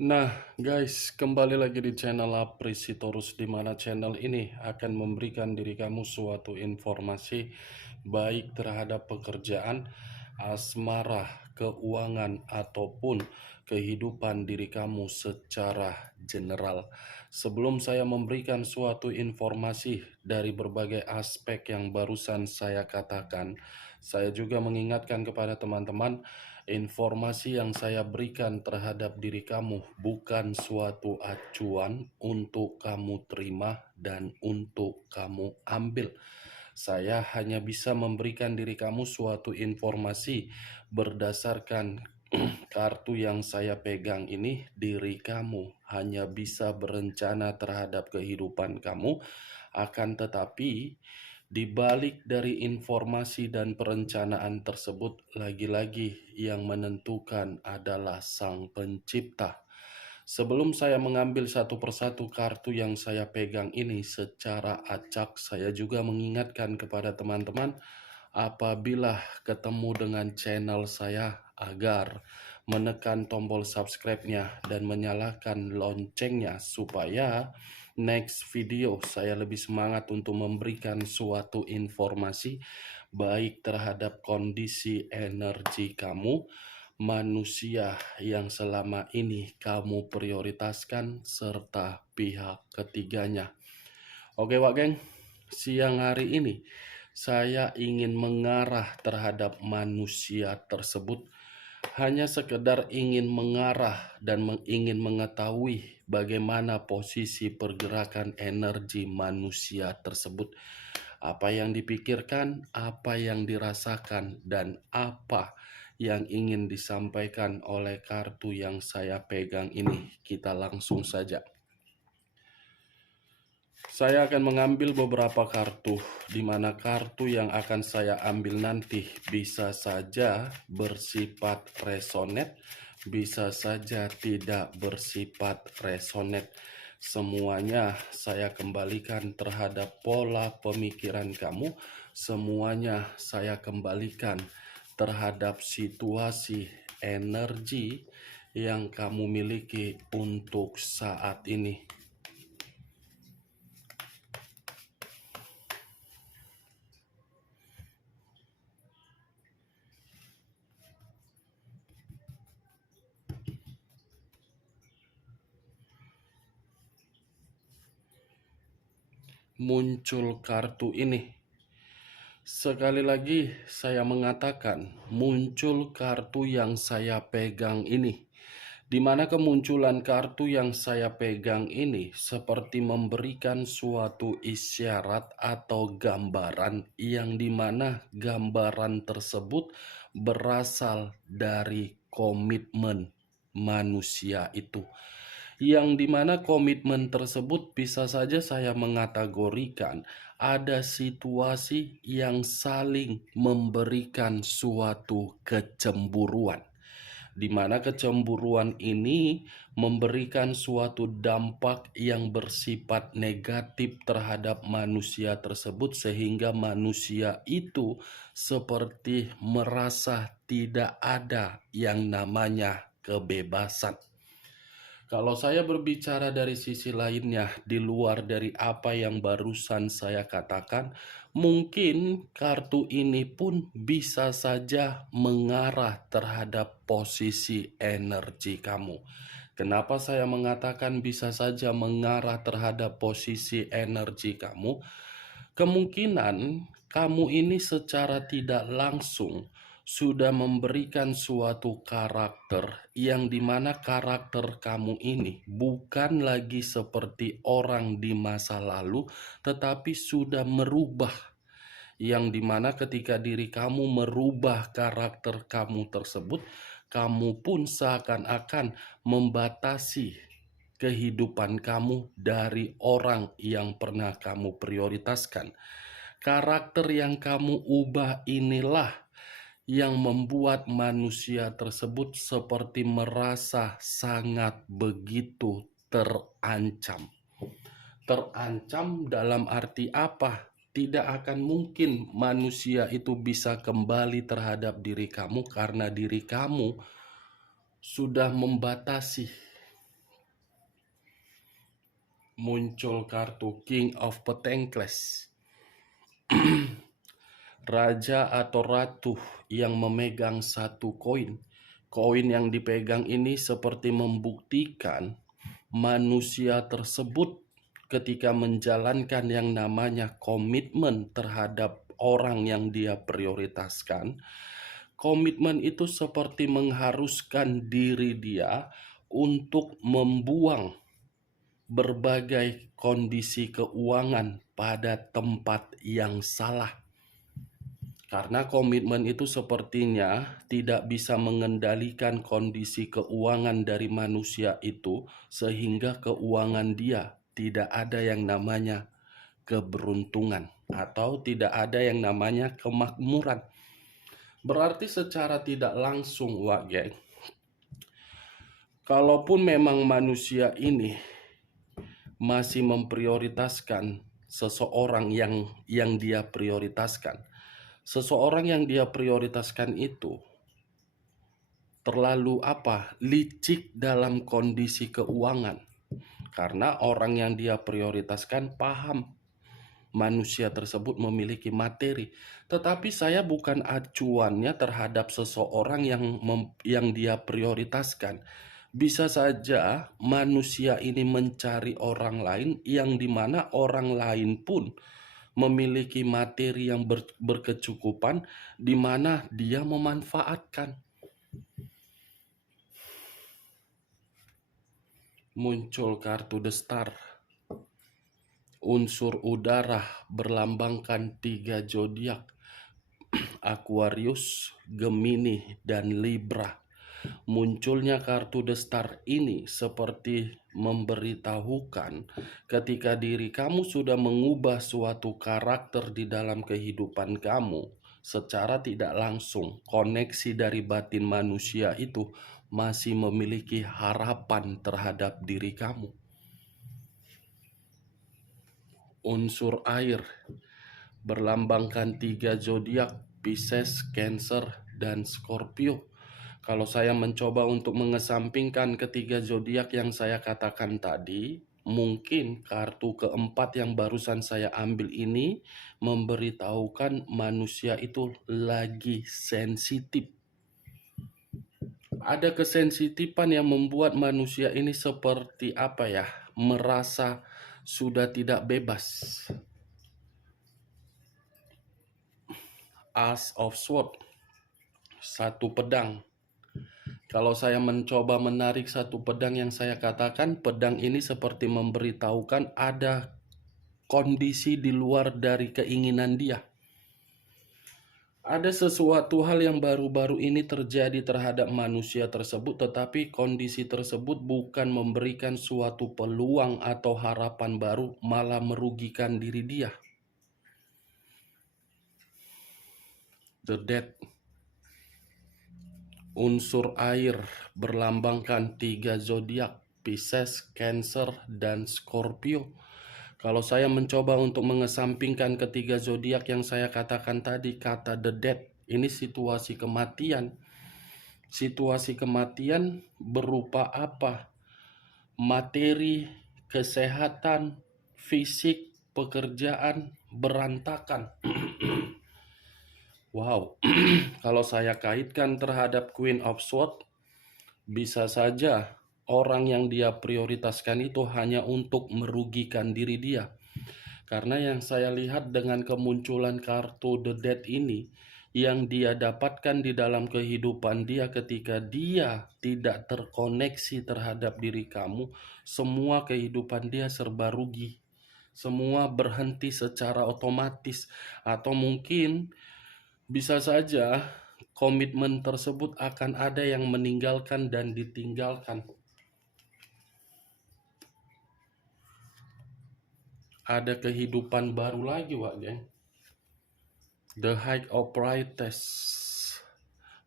Nah, guys, kembali lagi di channel Aprisitorus, di mana channel ini akan memberikan diri kamu suatu informasi baik terhadap pekerjaan, asmara, keuangan, ataupun kehidupan diri kamu secara general. Sebelum saya memberikan suatu informasi dari berbagai aspek yang barusan saya katakan, saya juga mengingatkan kepada teman-teman, informasi yang saya berikan terhadap diri kamu bukan suatu acuan untuk kamu terima dan untuk kamu ambil. Saya hanya bisa memberikan diri kamu suatu informasi berdasarkan kartu yang saya pegang ini. Diri kamu hanya bisa berencana terhadap kehidupan kamu, akan tetapi di balik dari informasi dan perencanaan tersebut, lagi-lagi yang menentukan adalah Sang Pencipta. Sebelum saya mengambil satu persatu kartu yang saya pegang ini secara acak, saya juga mengingatkan kepada teman-teman apabila ketemu dengan channel saya agar menekan tombol subscribe-nya dan menyalakan loncengnya supaya next video saya lebih semangat untuk memberikan suatu informasi baik terhadap kondisi energi kamu, manusia yang selama ini kamu prioritaskan, serta pihak ketiganya. Oke Wak Geng, siang hari ini saya ingin mengarah terhadap manusia tersebut, hanya sekedar ingin mengarah dan ingin mengetahui bagaimana posisi pergerakan energi manusia tersebut, apa yang dipikirkan, apa yang dirasakan, dan apa yang ingin disampaikan oleh kartu yang saya pegang ini. Kita langsung saja. Saya akan mengambil beberapa kartu, di mana kartu yang akan saya ambil nanti bisa saja bersifat resonate, bisa saja tidak bersifat resonate. Semuanya saya kembalikan terhadap pola pemikiran kamu, semuanya saya kembalikan terhadap situasi energi yang kamu miliki untuk saat ini. Muncul kartu ini. Sekali lagi saya mengatakan, muncul kartu yang saya pegang ini. Di mana kemunculan kartu yang saya pegang ini seperti memberikan suatu isyarat atau gambaran, yang dimana gambaran tersebut berasal dari komitmen manusia itu, yang dimana komitmen tersebut bisa saja saya mengategorikan ada situasi yang saling memberikan suatu kecemburuan, di mana kecemburuan ini memberikan suatu dampak yang bersifat negatif terhadap manusia tersebut, sehingga manusia itu seperti merasa tidak ada yang namanya kebebasan. Kalau saya berbicara dari sisi lainnya, di luar dari apa yang barusan saya katakan, mungkin kartu ini pun bisa saja mengarah terhadap posisi energi kamu. Kenapa saya mengatakan bisa saja mengarah terhadap posisi energi kamu? Kemungkinan kamu ini secara tidak langsung sudah memberikan suatu karakter, yang dimana karakter kamu ini bukan lagi seperti orang di masa lalu, tetapi sudah merubah, yang dimana ketika diri kamu merubah karakter kamu tersebut, kamu pun seakan-akan membatasi kehidupan kamu dari orang yang pernah kamu prioritaskan. Karakter yang kamu ubah inilah yang membuat manusia tersebut seperti merasa sangat begitu terancam. Terancam dalam arti apa? Tidak akan mungkin manusia itu bisa kembali terhadap diri kamu karena diri kamu sudah membatasi muncul kartu King of Pentacles. Raja atau ratu yang memegang satu koin. Koin yang dipegang ini seperti membuktikan manusia tersebut ketika menjalankan yang namanya komitmen terhadap orang yang dia prioritaskan. Komitmen itu seperti mengharuskan diri dia untuk membuang berbagai kondisi keuangan pada tempat yang salah. Karena komitmen itu sepertinya tidak bisa mengendalikan kondisi keuangan dari manusia itu, sehingga keuangan dia tidak ada yang namanya keberuntungan atau tidak ada yang namanya kemakmuran. Berarti secara tidak langsung, geng, kalaupun memang manusia ini masih memprioritaskan seseorang yang dia prioritaskan, seseorang yang dia prioritaskan itu terlalu licik dalam kondisi keuangan. Karena orang yang dia prioritaskan paham manusia tersebut memiliki materi. Tetapi saya bukan acuannya terhadap seseorang yang dia prioritaskan. Bisa saja manusia ini mencari orang lain yang dimana orang lain pun memiliki materi yang berkecukupan, di mana dia memanfaatkan. Muncul kartu The Star. Unsur udara berlambangkan 3 zodiak: Aquarius, Gemini, dan Libra. Munculnya kartu The Star ini seperti memberitahukan ketika diri kamu sudah mengubah suatu karakter di dalam kehidupan kamu, secara tidak langsung koneksi dari batin manusia itu masih memiliki harapan terhadap diri kamu. Unsur air berlambangkan 3 zodiak: Pisces, Cancer, dan Scorpio. Kalau saya mencoba untuk mengesampingkan ketiga zodiak yang saya katakan tadi, mungkin kartu keempat yang barusan saya ambil ini memberitahukan manusia itu lagi sensitif. Ada kesensitifan yang membuat manusia ini seperti merasa sudah tidak bebas. Ace of Swords, satu pedang. Kalau saya mencoba menarik satu pedang yang saya katakan, pedang ini seperti memberitahukan ada kondisi di luar dari keinginan dia. Ada sesuatu hal yang baru-baru ini terjadi terhadap manusia tersebut, tetapi kondisi tersebut bukan memberikan suatu peluang atau harapan baru, malah merugikan diri dia. The Death. Unsur air berlambangkan 3 zodiak: Pisces, Cancer, dan Scorpio. Kalau saya mencoba untuk mengesampingkan ketiga zodiak yang saya katakan tadi, kata The Death ini situasi kematian. Situasi kematian berupa apa? Materi, kesehatan, fisik, pekerjaan berantakan. Wow, kalau saya kaitkan terhadap Queen of Swords, bisa saja orang yang dia prioritaskan itu hanya untuk merugikan diri dia. Karena yang saya lihat dengan kemunculan kartu The Death ini, yang dia dapatkan di dalam kehidupan dia ketika dia tidak terkoneksi terhadap diri kamu, semua kehidupan dia serba rugi. Semua berhenti secara otomatis, atau mungkin bisa saja komitmen tersebut akan ada yang meninggalkan dan ditinggalkan. Ada kehidupan baru lagi, geng. The High Priestess,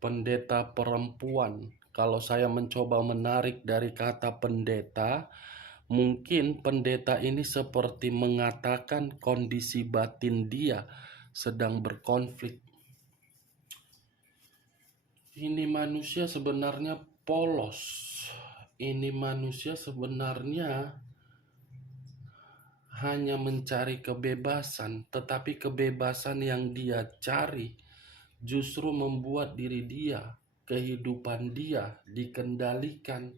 pendeta perempuan. Kalau saya mencoba menarik dari kata pendeta, mungkin pendeta ini seperti mengatakan kondisi batin dia sedang berkonflik. Ini manusia sebenarnya polos. Ini manusia sebenarnya hanya mencari kebebasan, tetapi kebebasan yang dia cari justru membuat diri dia, kehidupan dia dikendalikan.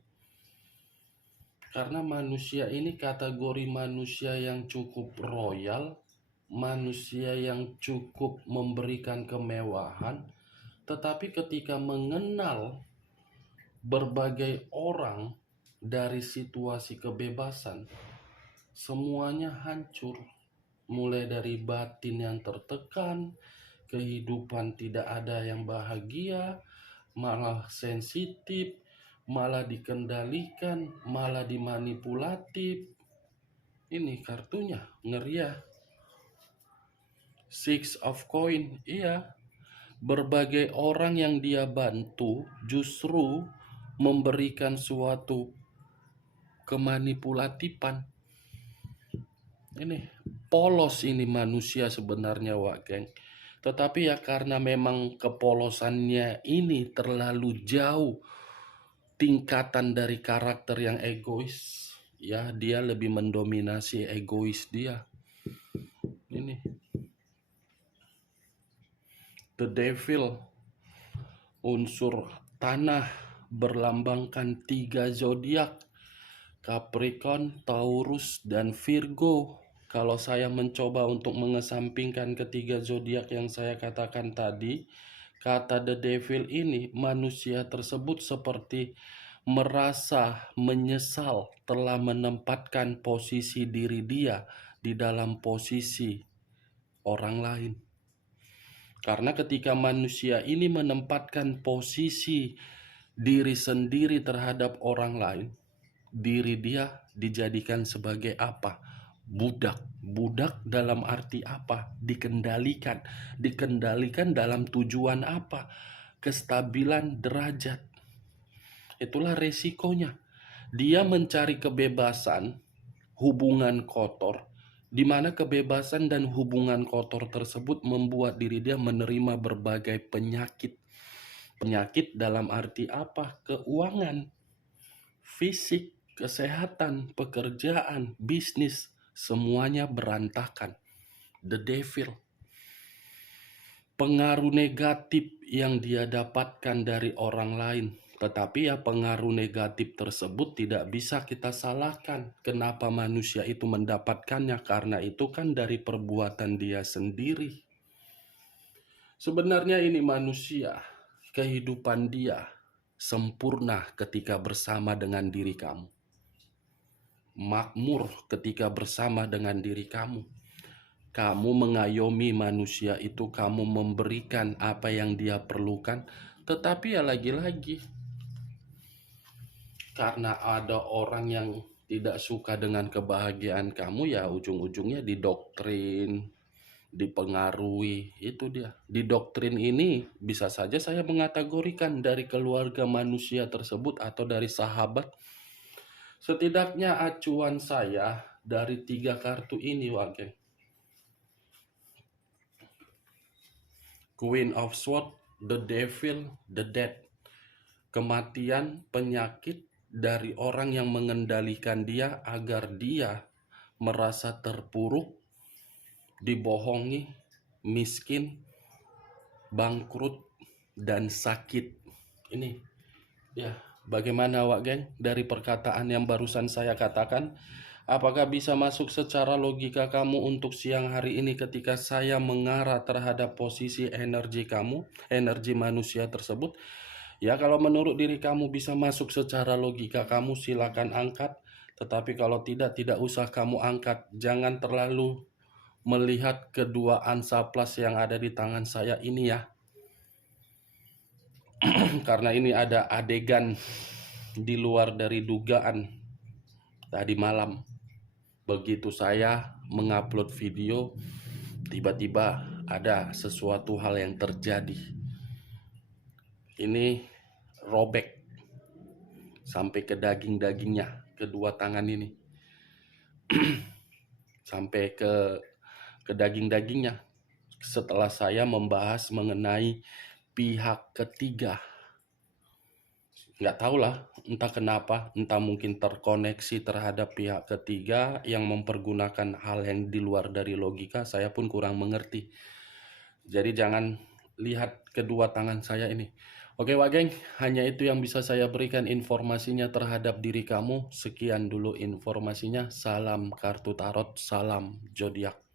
Karena manusia ini kategori manusia yang cukup royal, manusia yang cukup memberikan kemewahan, tetapi ketika mengenal berbagai orang dari situasi kebebasan, semuanya hancur. Mulai dari batin yang tertekan, kehidupan tidak ada yang bahagia, malah sensitif, malah dikendalikan, malah dimanipulatif. Ini kartunya, ngeri ya. Six of coin, iya. Berbagai orang yang dia bantu justru memberikan suatu kemanipulatifan. Ini polos ini manusia sebenarnya, Wak Geng. Tetapi ya karena memang kepolosannya ini terlalu jauh tingkatan dari karakter yang egois, ya dia lebih mendominasi egois dia. Ini The Devil, unsur tanah, berlambangkan 3 zodiak, Capricorn, Taurus, dan Virgo. Kalau saya mencoba untuk mengesampingkan ketiga zodiak yang saya katakan tadi, kata The Devil ini, manusia tersebut seperti merasa menyesal telah menempatkan posisi diri dia di dalam posisi orang lain. Karena ketika manusia ini menempatkan posisi diri sendiri terhadap orang lain, diri dia dijadikan sebagai apa? Budak. Budak dalam arti apa? Dikendalikan. Dikendalikan dalam tujuan apa? Kestabilan derajat. Itulah resikonya. Dia mencari kebebasan, hubungan kotor, di mana kebebasan dan hubungan kotor tersebut membuat diri dia menerima berbagai penyakit. Penyakit dalam arti apa? Keuangan, fisik, kesehatan, pekerjaan, bisnis, semuanya berantakan. The Devil. Pengaruh negatif yang dia dapatkan dari orang lain. Tetapi ya pengaruh negatif tersebut tidak bisa kita salahkan. Kenapa manusia itu mendapatkannya? Karena itu kan dari perbuatan dia sendiri. Sebenarnya ini manusia, kehidupan dia sempurna ketika bersama dengan diri kamu. Makmur ketika bersama dengan diri kamu. Kamu mengayomi manusia itu, kamu memberikan apa yang dia perlukan. Tetapi ya lagi-lagi, karena ada orang yang tidak suka dengan kebahagiaan kamu, ya ujung-ujungnya didoktrin, dipengaruhi. Itu dia. Didoktrin ini bisa saja saya mengategorikan dari keluarga manusia tersebut atau dari sahabat. Setidaknya acuan saya dari 3 kartu ini, Wage. Queen of Swords, The Devil, The Death. Kematian, penyakit dari orang yang mengendalikan dia agar dia merasa terpuruk, dibohongi, miskin, bangkrut, dan sakit. Ini ya, bagaimana Wak Geng dari perkataan yang barusan saya katakan? Apakah bisa masuk secara logika kamu untuk siang hari ini ketika saya mengarah terhadap posisi energi kamu, energi manusia tersebut? Ya, kalau menurut diri kamu bisa masuk secara logika, kamu silakan angkat. Tetapi kalau tidak usah kamu angkat. Jangan terlalu melihat kedua ansaplas yang ada di tangan saya ini ya. Karena ini ada adegan di luar dari dugaan tadi malam. Begitu saya mengupload video, tiba-tiba ada sesuatu hal yang terjadi. Ini robek sampai ke daging-dagingnya, kedua tangan ini. Sampai ke daging-dagingnya. Setelah saya membahas mengenai pihak ketiga. Nggak tahulah, entah kenapa, entah mungkin terkoneksi terhadap pihak ketiga yang mempergunakan hal yang di luar dari logika, saya pun kurang mengerti. Jadi jangan lihat kedua tangan saya ini. Oke Wak Geng, hanya itu yang bisa saya berikan informasinya terhadap diri kamu. Sekian dulu informasinya. Salam kartu tarot, salam zodiak.